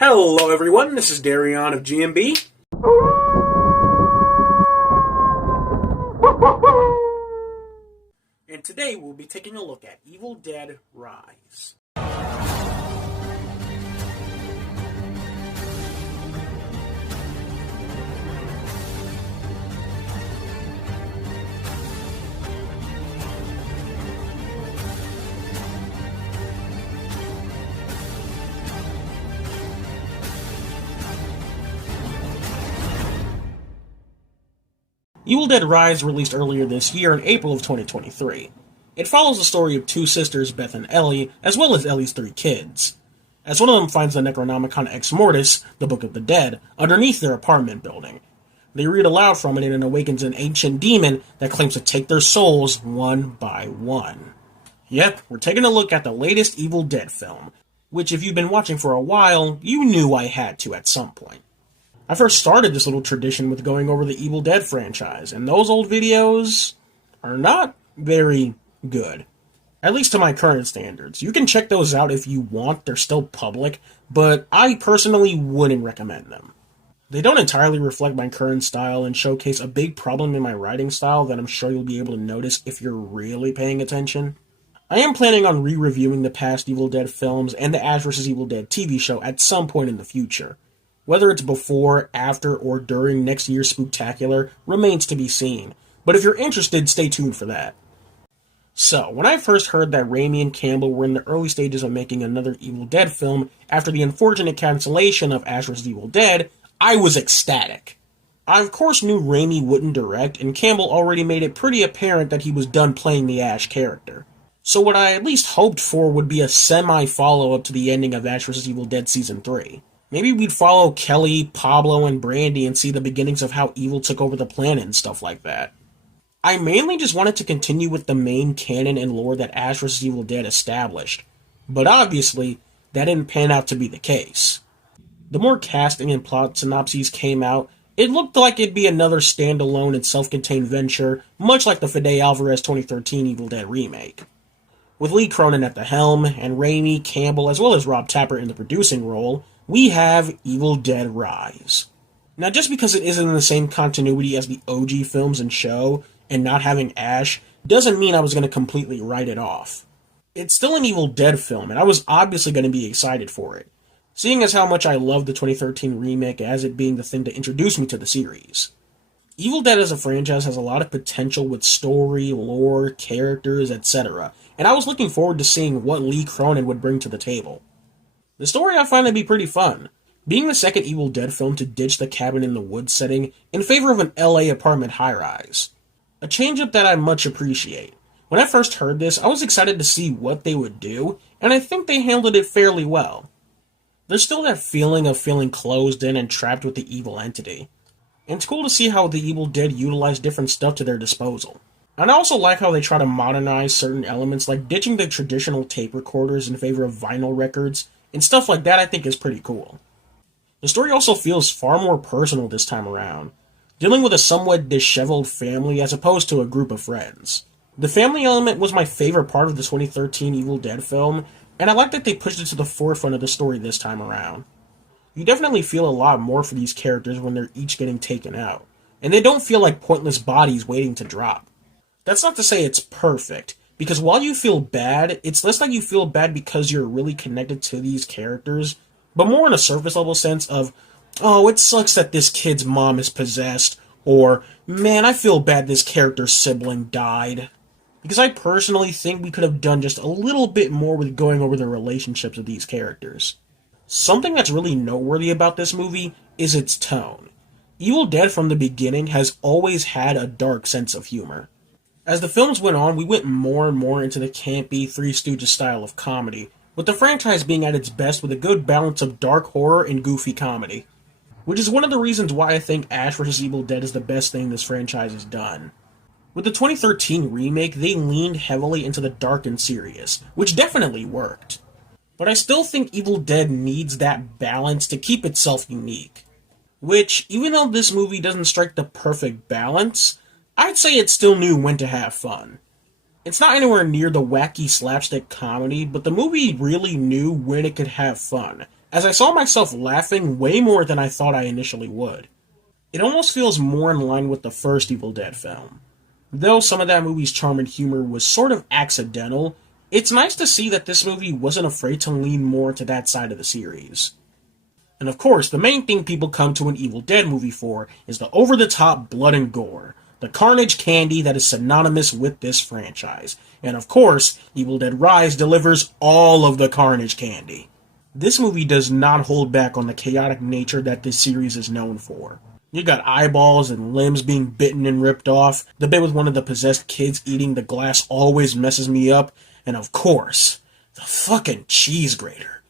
Hello everyone, this is Darion of GNB. And today we'll be taking a look at Evil Dead Rise. Evil Dead Rise released earlier this year in April of 2023. It follows the story of two sisters, Beth and Ellie, as well as Ellie's three kids. As one of them finds the Necronomicon Ex Mortis, the Book of the Dead, underneath their apartment building. They read aloud from it and it awakens an ancient demon that claims to take their souls one by one. Yep, we're taking a look at the latest Evil Dead film, which if you've been watching for a while, you knew I had to at some point. I first started this little tradition with going over the Evil Dead franchise, and those old videos are not very good. At least to my current standards. You can check those out if you want, they're still public, but I personally wouldn't recommend them. They don't entirely reflect my current style and showcase a big problem in my writing style that I'm sure you'll be able to notice if you're really paying attention. I am planning on re-reviewing the past Evil Dead films and the Ash vs. Evil Dead TV show at some point in the future. Whether it's before, after, or during next year's Spooktacular remains to be seen, but if you're interested, stay tuned for that. So, when I first heard that Raimi and Campbell were in the early stages of making another Evil Dead film after the unfortunate cancellation of Ash vs. Evil Dead, I was ecstatic. I of course knew Raimi wouldn't direct, and Campbell already made it pretty apparent that he was done playing the Ash character. So what I at least hoped for would be a semi-follow-up to the ending of Ash vs. Evil Dead Season 3. Maybe we'd follow Kelly, Pablo, and Brandy and see the beginnings of how evil took over the planet and stuff like that. I mainly just wanted to continue with the main canon and lore that Ash vs. Evil Dead established, but obviously, that didn't pan out to be the case. The more casting and plot synopses came out, it looked like it'd be another standalone and self-contained venture, much like the Fede Alvarez 2013 Evil Dead remake. With Lee Cronin at the helm, and Raimi, Campbell, as well as Rob Tapert in the producing role, we have Evil Dead Rise. Now, just because it isn't in the same continuity as the OG films and show, and not having Ash, doesn't mean I was going to completely write it off. It's still an Evil Dead film, and I was obviously going to be excited for it, seeing as how much I loved the 2013 remake as it being the thing to introduce me to the series. Evil Dead as a franchise has a lot of potential with story, lore, characters, etc., and I was looking forward to seeing what Lee Cronin would bring to the table. The story I find to be pretty fun, being the second Evil Dead film to ditch the cabin in the woods setting in favor of an LA apartment high-rise. A change-up that I much appreciate. When I first heard this, I was excited to see what they would do, and I think they handled it fairly well. There's still that feeling of feeling closed in and trapped with the evil entity. And it's cool to see how the Evil Dead utilize different stuff to their disposal. And I also like how they try to modernize certain elements, like ditching the traditional tape recorders in favor of vinyl records, and stuff like that I think is pretty cool. The story also feels far more personal this time around, dealing with a somewhat disheveled family as opposed to a group of friends. The family element was my favorite part of the 2013 Evil Dead film, and I like that they pushed it to the forefront of the story this time around. You definitely feel a lot more for these characters when they're each getting taken out, and they don't feel like pointless bodies waiting to drop. That's not to say it's perfect, because while you feel bad, it's less like you feel bad because you're really connected to these characters, but more in a surface level sense of, oh, it sucks that this kid's mom is possessed, or, man, I feel bad this character's sibling died. Because I personally think we could have done just a little bit more with going over the relationships of these characters. Something that's really noteworthy about this movie is its tone. Evil Dead from the beginning has always had a dark sense of humor. As the films went on, we went more and more into the campy, Three Stooges style of comedy, with the franchise being at its best with a good balance of dark horror and goofy comedy. Which is one of the reasons why I think Ash vs. Evil Dead is the best thing this franchise has done. With the 2013 remake, they leaned heavily into the dark and serious, which definitely worked. But I still think Evil Dead needs that balance to keep itself unique. Which, even though this movie doesn't strike the perfect balance, I'd say it still knew when to have fun. It's not anywhere near the wacky slapstick comedy, but the movie really knew when it could have fun, as I saw myself laughing way more than I thought I initially would. It almost feels more in line with the first Evil Dead film. Though some of that movie's charm and humor was sort of accidental, it's nice to see that this movie wasn't afraid to lean more to that side of the series. And of course, the main thing people come to an Evil Dead movie for is the over-the-top blood and gore, the carnage candy that is synonymous with this franchise. And of course, Evil Dead Rise delivers all of the carnage candy. This movie does not hold back on the chaotic nature that this series is known for. You got eyeballs and limbs being bitten and ripped off, the bit with one of the possessed kids eating the glass always messes me up, and of course, the fucking cheese grater.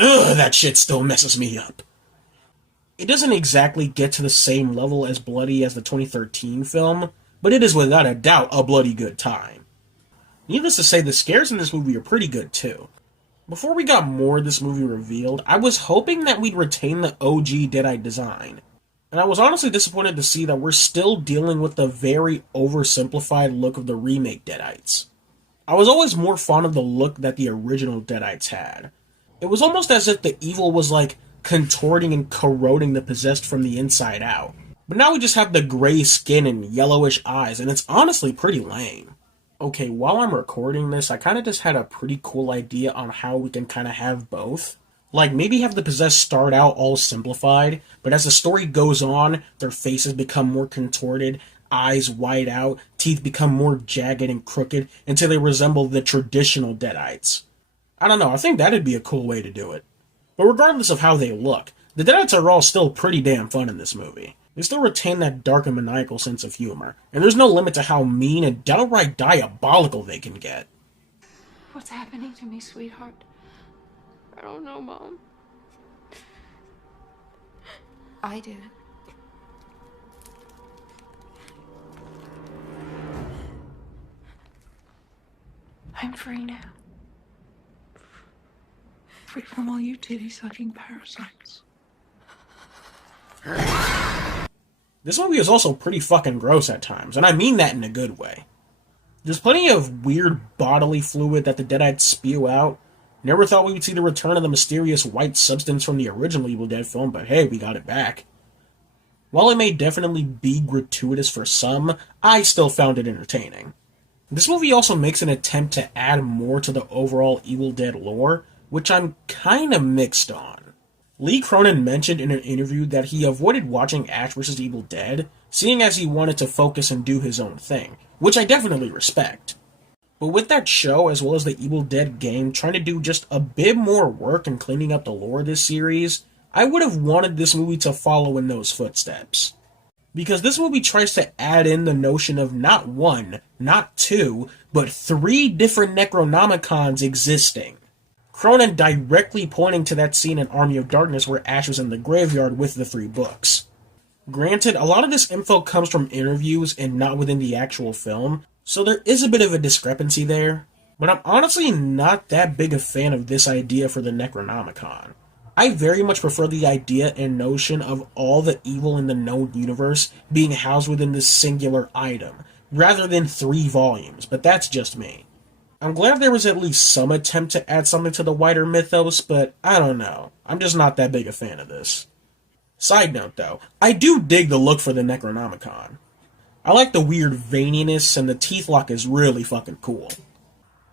Ugh, that shit still messes me up. It doesn't exactly get to the same level as bloody as the 2013 film, but it is without a doubt a bloody good time. Needless to say, the scares in this movie are pretty good too. Before we got more of this movie revealed, I was hoping that we'd retain the OG Deadite design. And I was honestly disappointed to see that we're still dealing with the very oversimplified look of the remake Deadites. I was always more fond of the look that the original Deadites had. It was almost as if the evil was like contorting and corroding the possessed from the inside out. But now we just have the gray skin and yellowish eyes, and it's honestly pretty lame. Okay, while I'm recording this, I kind of just had a pretty cool idea on how we can kind of have both. Like, maybe have the possessed start out all simplified, but as the story goes on, their faces become more contorted, eyes wide out, teeth become more jagged and crooked, until they resemble the traditional Deadites. I don't know, I think that'd be a cool way to do it. But regardless of how they look, the Deadites are all still pretty damn fun in this movie. They still retain that dark and maniacal sense of humor, and there's no limit to how mean and downright diabolical they can get. What's happening to me, sweetheart? I don't know, Mom. I do. I'm free now. Free from all you titty-sucking parasites. This movie is also pretty fucking gross at times, and I mean that in a good way. There's plenty of weird bodily fluid that the Deadites spew out. Never thought we would see the return of the mysterious white substance from the original Evil Dead film, but hey, we got it back. While it may definitely be gratuitous for some, I still found it entertaining. This movie also makes an attempt to add more to the overall Evil Dead lore, which I'm kinda mixed on. Lee Cronin mentioned in an interview that he avoided watching Ash vs. Evil Dead, seeing as he wanted to focus and do his own thing, which I definitely respect. But with that show, as well as the Evil Dead game, trying to do just a bit more work in cleaning up the lore of this series, I would have wanted this movie to follow in those footsteps. Because this movie tries to add in the notion of not one, not two, but 3 different Necronomicons existing. Cronin directly pointing to that scene in Army of Darkness where Ash was in the graveyard with the 3 books. Granted, a lot of this info comes from interviews and not within the actual film, so there is a bit of a discrepancy there, but I'm honestly not that big a fan of this idea for the Necronomicon. I very much prefer the idea and notion of all the evil in the known universe being housed within this singular item, rather than 3 volumes, but that's just me. I'm glad there was at least some attempt to add something to the wider mythos, but I don't know. I'm just not that big a fan of this. Side note though, I do dig the look for the Necronomicon. I like the weird veininess, and the teeth lock is really fucking cool.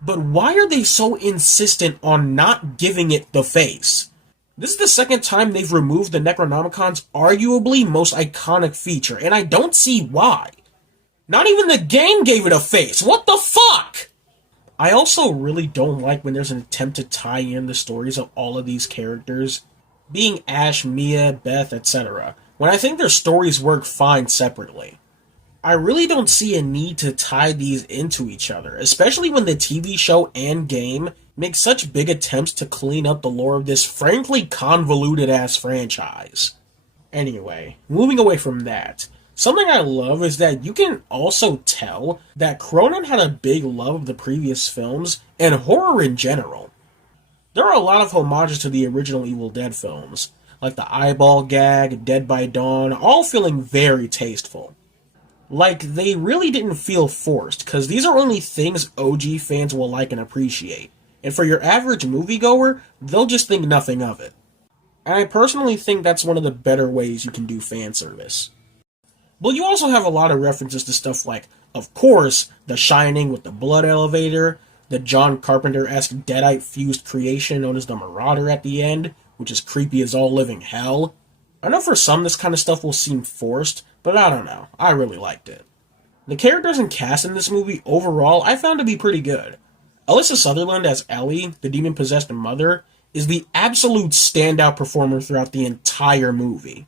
But why are they so insistent on not giving it the face? This is the second time they've removed the Necronomicon's arguably most iconic feature, and I don't see why. Not even the game gave it a face! What the fuck?! I also really don't like when there's an attempt to tie in the stories of all of these characters, being Ash, Mia, Beth, etc., when I think their stories work fine separately. I really don't see a need to tie these into each other, especially when the TV show and game make such big attempts to clean up the lore of this frankly convoluted-ass franchise. Anyway, moving away from that, something I love is that you can also tell that Cronin had a big love of the previous films and horror in general. There are a lot of homages to the original Evil Dead films, like the eyeball gag, Dead by Dawn, all feeling very tasteful. Like, they really didn't feel forced, because these are only things OG fans will like and appreciate. And for your average moviegoer, they'll just think nothing of it. And I personally think that's one of the better ways you can do fan service. But you also have a lot of references to stuff like, of course, The Shining with the blood elevator, the John Carpenter-esque Deadite-fused creation known as the Marauder at the end, which is creepy as all living hell. I know for some this kind of stuff will seem forced, but I don't know. I really liked it. The characters and cast in this movie overall I found to be pretty good. Alyssa Sutherland as Ellie, the demon-possessed mother, is the absolute standout performer throughout the entire movie.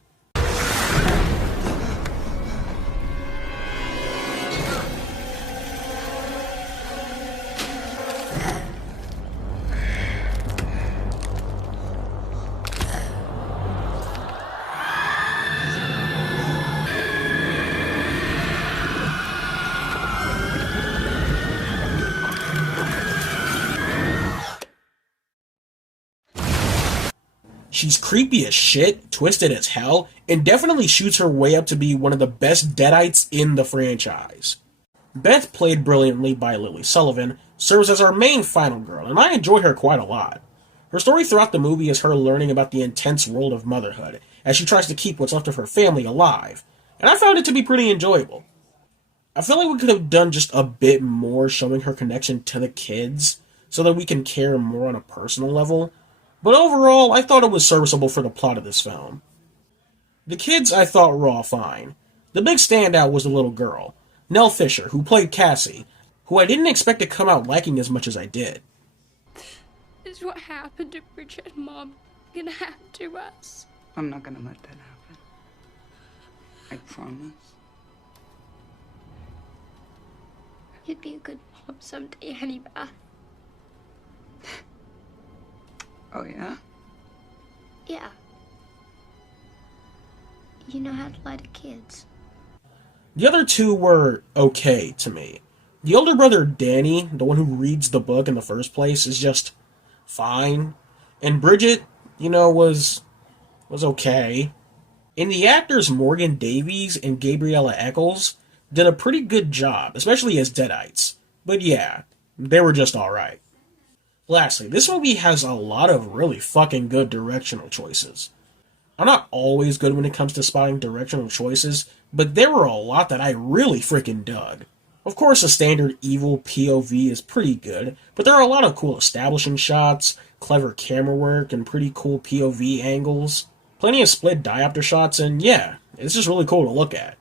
She's creepy as shit, twisted as hell, and definitely shoots her way up to be one of the best Deadites in the franchise. Beth, played brilliantly by Lily Sullivan, serves as our main final girl, and I enjoy her quite a lot. Her story throughout the movie is her learning about the intense world of motherhood, as she tries to keep what's left of her family alive, and I found it to be pretty enjoyable. I feel like we could have done just a bit more showing her connection to the kids, so that we can care more on a personal level, but overall, I thought it was serviceable for the plot of this film. The kids I thought were all fine. The big standout was the little girl, Nell Fisher, who played Cassie, who I didn't expect to come out liking as much as I did. Is what happened to Bridget and Mom gonna happen to us? I'm not gonna let that happen. I promise. You'd be a good mom someday, honey Beth. Oh, yeah? Yeah. You know how to lie to kids. The other two were okay to me. The older brother, Danny, the one who reads the book in the first place, is just fine. And Bridget, was okay. And the actors Morgan Davies and Gabriella Eccles did a pretty good job, especially as Deadites. But yeah, they were just alright. Lastly, this movie has a lot of really fucking good directional choices. I'm not always good when it comes to spotting directional choices, but there were a lot that I really freaking dug. Of course, a standard evil POV is pretty good, but there are a lot of cool establishing shots, clever camera work, and pretty cool POV angles. Plenty of split diopter shots, and yeah, it's just really cool to look at.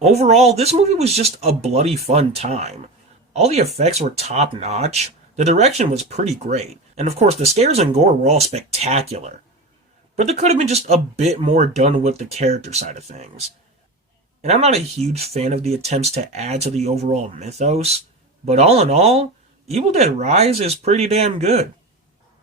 Overall, this movie was just a bloody fun time. All the effects were top notch, the direction was pretty great, and of course the scares and gore were all spectacular. But there could have been just a bit more done with the character side of things. And I'm not a huge fan of the attempts to add to the overall mythos, but all in all, Evil Dead Rise is pretty damn good.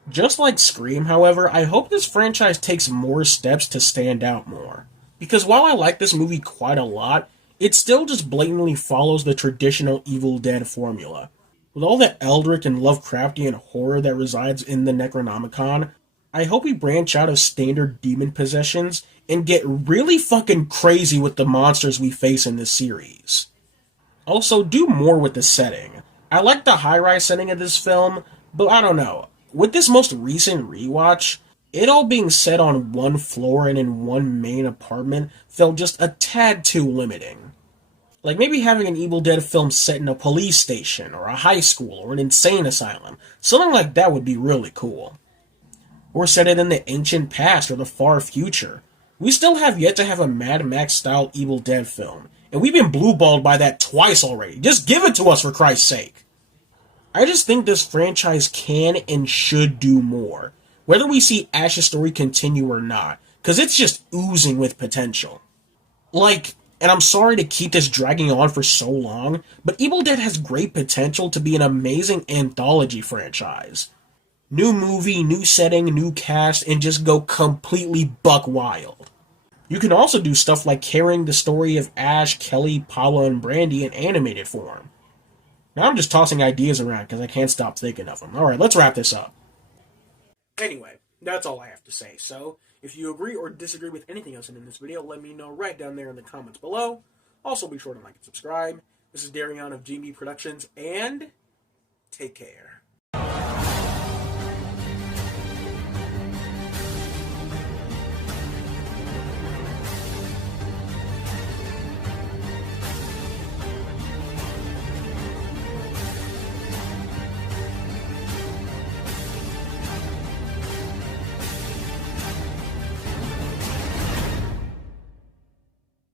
Just like Scream, however, I hope this franchise takes more steps to stand out more. Because while I like this movie quite a lot, it still just blatantly follows the traditional Evil Dead formula. With all the Eldritch and Lovecraftian horror that resides in the Necronomicon, I hope we branch out of standard demon possessions and get really fucking crazy with the monsters we face in this series. Also, do more with the setting. I like the high-rise setting of this film, but I don't know. With this most recent rewatch, it all being set on one floor and in one main apartment felt just a tad too limiting. Like maybe having an Evil Dead film set in a police station, or a high school, or an insane asylum. Something like that would be really cool. Or set it in the ancient past or the far future. We still have yet to have a Mad Max-style Evil Dead film, and we've been blueballed by that twice already. Just give it to us, for Christ's sake. I just think this franchise can and should do more, whether we see Ash's story continue or not, because it's just oozing with potential. And I'm sorry to keep this dragging on for so long, but Evil Dead has great potential to be an amazing anthology franchise. New movie, new setting, new cast, and just go completely buck wild. You can also do stuff like carrying the story of Ash, Kelly, Paula, and Brandy in animated form. Now I'm just tossing ideas around because I can't stop thinking of them. Alright, let's wrap this up. Anyway, that's all I have to say. So, If you agree or disagree with anything else in this video, let me know right down there in the comments below. Also, be sure to like and subscribe. This is Darion of GNB Productions, and take care.